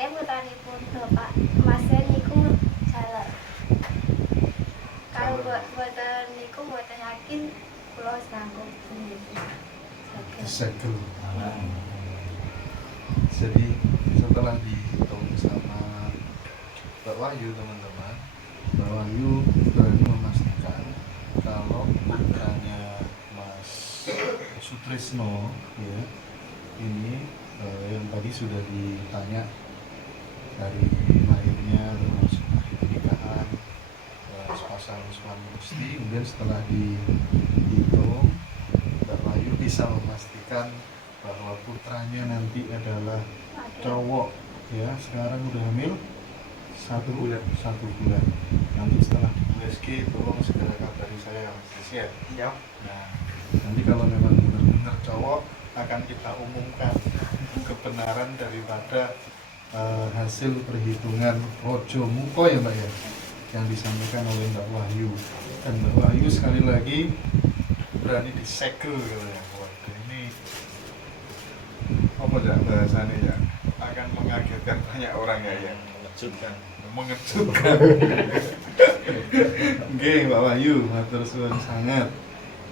Mangke putanipun Bapak Masen niku jaler. Kalau buatan niku buatan yakin kula sanggup sendiri. Segel. Jadi setelah dihitung sama Mbak Wahyu teman-teman, Mbak Wahyu berani memastikan kalau putranya Mas Sutrisno ya ini yang tadi sudah ditanya dari lahirnya termasuk hari pernikahan sepasang suami istri, kemudian setelah dihitung Mbak Wahyu bisa memastikan bahwa putranya nanti adalah cowok ya. Sekarang udah hamil 1 bulan. Nanti setelah di USG tolong segera kabari saya Mas ya. Siap. Nah, nanti kalau memang benar-benar cowok akan kita umumkan kebenaran daripada hasil perhitungan Rojo Muko ya Mbak ya, yang disampaikan oleh Mbak Wahyu. Dan Mbak Wahyu sekali lagi berani disegel gitu ya. Waduh, ini apa ya bahasanya ya, akan mengagetkan banyak orang ya, mengejutkan. Oke, Mbak Wahyu, matur suwun sangat.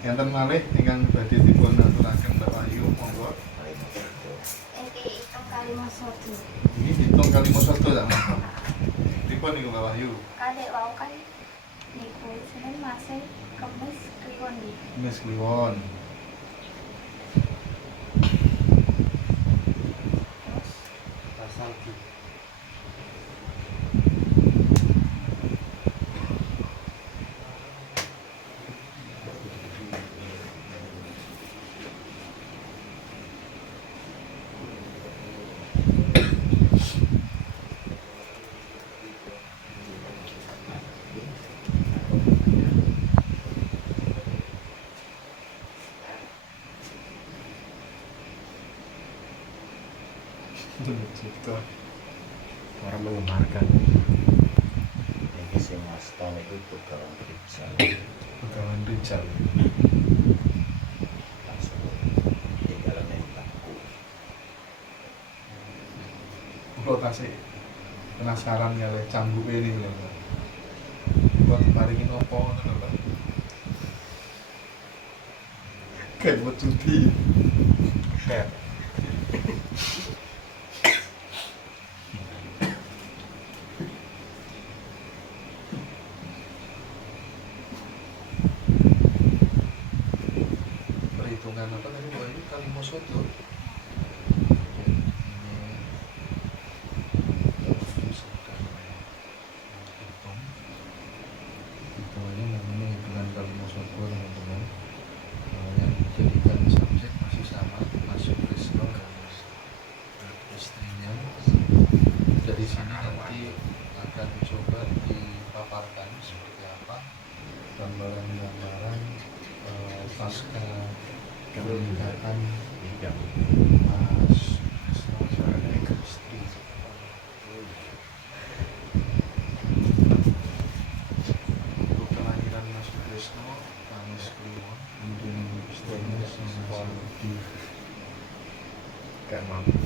Enten malih ingkang badhe dipun aturaken Mbak Wahyu, monggo. Iki hitung kali masodu. Ini hitung kali mosodo tak Mas? Dipun niku Mbak Wahyu. Kadek wau kan niku Senin Masih Kamis Kliwon di. Mes Kliwon. Terus Pasal di Gitu. orang mengemarkan ini sing waston itu Begawan Rijal Begawan Rijal. langsung tinggal nembakku. Kulo tasih penasaran ya oleh cambuke ini lho. Buat maringi nopo ngono lho. Kayak buat cuti. Kayak Perhitungan apa tadi Mbak Wahyu? Kali mosodo. Hitungannya namanya hitungan kali mosodo teman-teman. Yang dijadikan subjek masih sama, Mas Sutrisno dan istrinya. Dari sini nanti akan coba dipaparkan seperti apa gambaran-gambaran pasca pernikahan Mas Sutrisno dan istri. Untuk kelahiran Mas Sutrisno, Kamis Kliwon, kemudian istrinya sama Budi. gak mampu.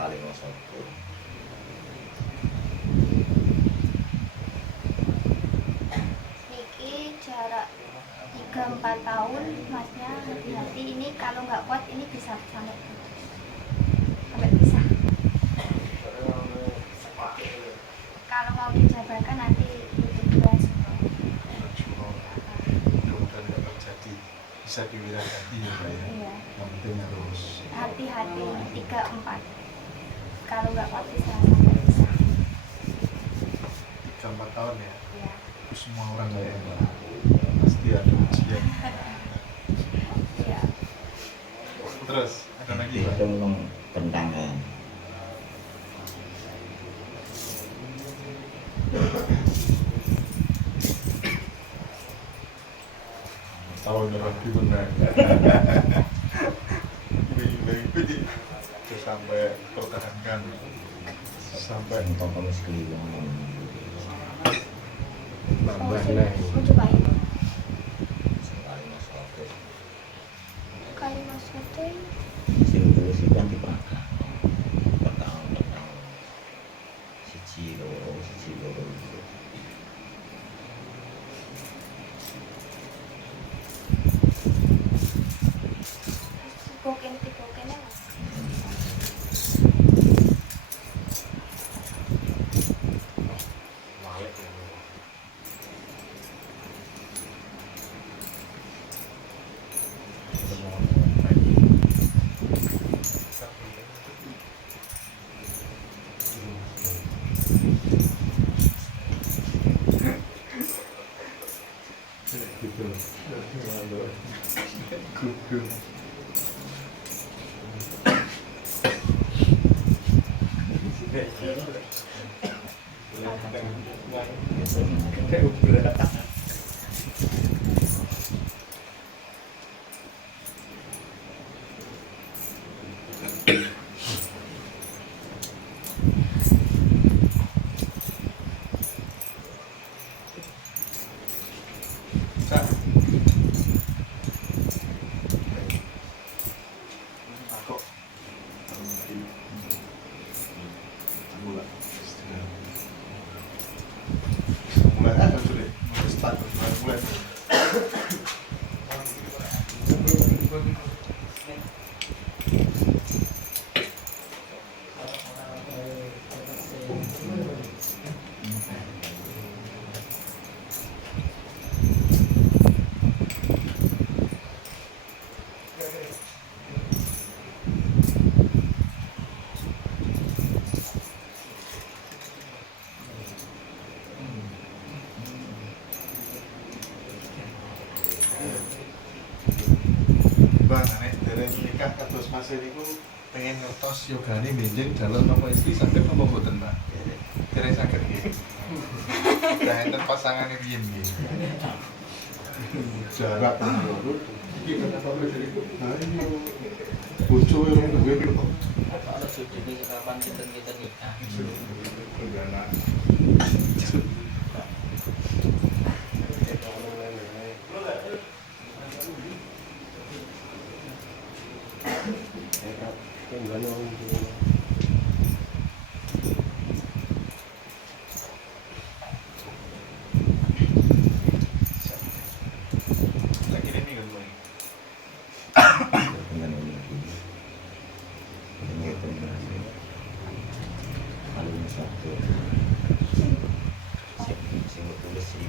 Kali mosodo niki jarak 3-4 tahun Masnya hati-hati, ini kalau nggak kuat ini bisa sampai pisah. Seperti kalau mau dijabarkan nanti butuh bulan semua. Mudah-mudahan tidak terjadi, bisa diwirausaha ya Pak ya. Iya. Yang penting harus Hati-hati 3-4. Kalau nggak kuat bisa sampai pisah. 3-4 tahun ya. Iya. Itu semua orang kayaknya pasti ada ujian. Iya. Terus ada lagi Pak? dihitung kentangan. Kalau nyerah di benar. Wih, sampai pertahankan sampai Entah kalau sekeliling Nambah sing- nih. mau cobain sekali masyarakat kali Mas Soto sing tulis itu kan dipakai petang siji loro gitu. tipoken ya Mas. Malik ya. gitu. Gugur. Cak. Kok. Mulai. Mulai aja sudah. Mulai start. Mulai. Bang, nek dereng nikah kados Mas niku pengen ngertos yogane benjing dalan napa istri saged napa mboten, Pak? Dereng saged nggih. Dah enten pasangane piye nggih. Jarak loro. Iki kenapa iki? Nah, iya. Bojo yo duwe kok. Kalau sujudnya kapan kita nikah. Enggak. Lagi ini kan Bang. dengan ini ini kombinasi paling satu sing tulis sih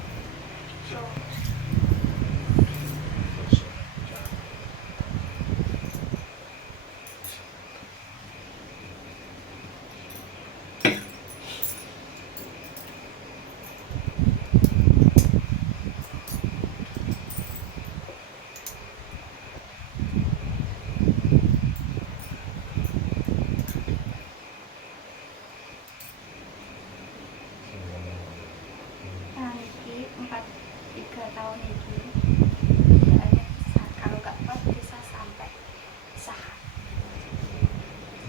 Nah, ini 3 tahun ini hanya bisa kalau nggak kuat bisa sampai sah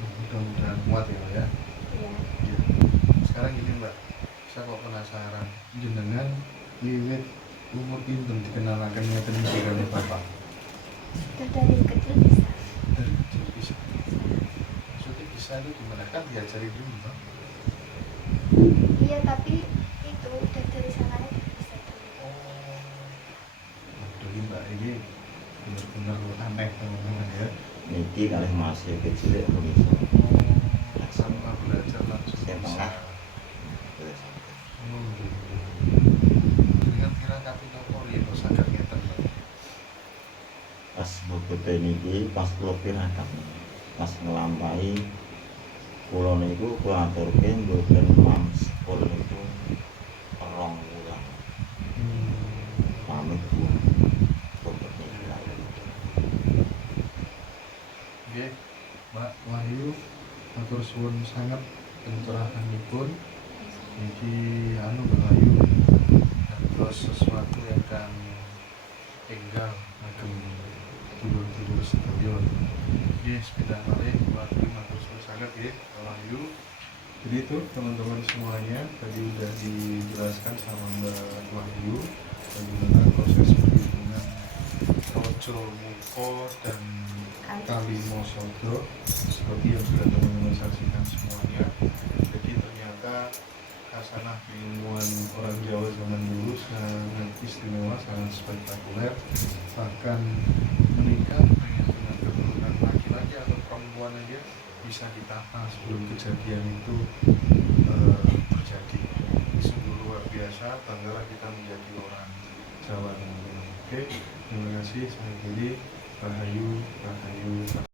Mudah-mudahan kuat ya, Pak ya. ya. Ya. Sekarang gini Mbak, saya kok penasaran jenengan wiwit umur pinten dikenalaken ngeten iki kali Bapak. Sudah dari kecil bisa. Dari kecil bisa. Maksudnya bisa itu gimana kan diajari dulu Mbak. Iya tapi itu udah dari sananya udah bisa dulu. Waduh ini Mbak ini benar-benar aneh teman-teman ya. niki kali masih kecil ya bisa Sama belajar langsung Yang bisa. tengah. Terus, Dengan kira kati nopo itu sangat ngeten Mbak. pas bobote niki pas kula pirakat pas nglampahi kula niku kula aturke mboten mam sepur niku rong wulan pamit Bu bobot niki lalu Nggih, Mbak Wahyu matur suwun sangat pencerahanipun. Niki anu Mbak Wahyu terus sesuatu yang kami tinggal sedaya. Nggih, sepeda malih waktu matur suwun sangat nggih, Wahyu. Jadi itu teman-teman semuanya tadi udah dijelaskan sama Mbak Wahyu bagaimana proses perhitungan Rojo Muko dan Kalimo Sodo seperti yang sudah teman-teman saksikan semuanya. Jadi ternyata kasanah keilmuan orang Jawa zaman dulu sangat istimewa, sangat spektakuler. Bahkan menikah dengan keturunan laki-laki atau perempuan aja bisa ditata sebelum kejadian itu terjadi. Sungguh luar biasa, banggalah kita menjadi orang Jawa. Oke, terima kasih. Saya Giri, Rahayu, Rahayu.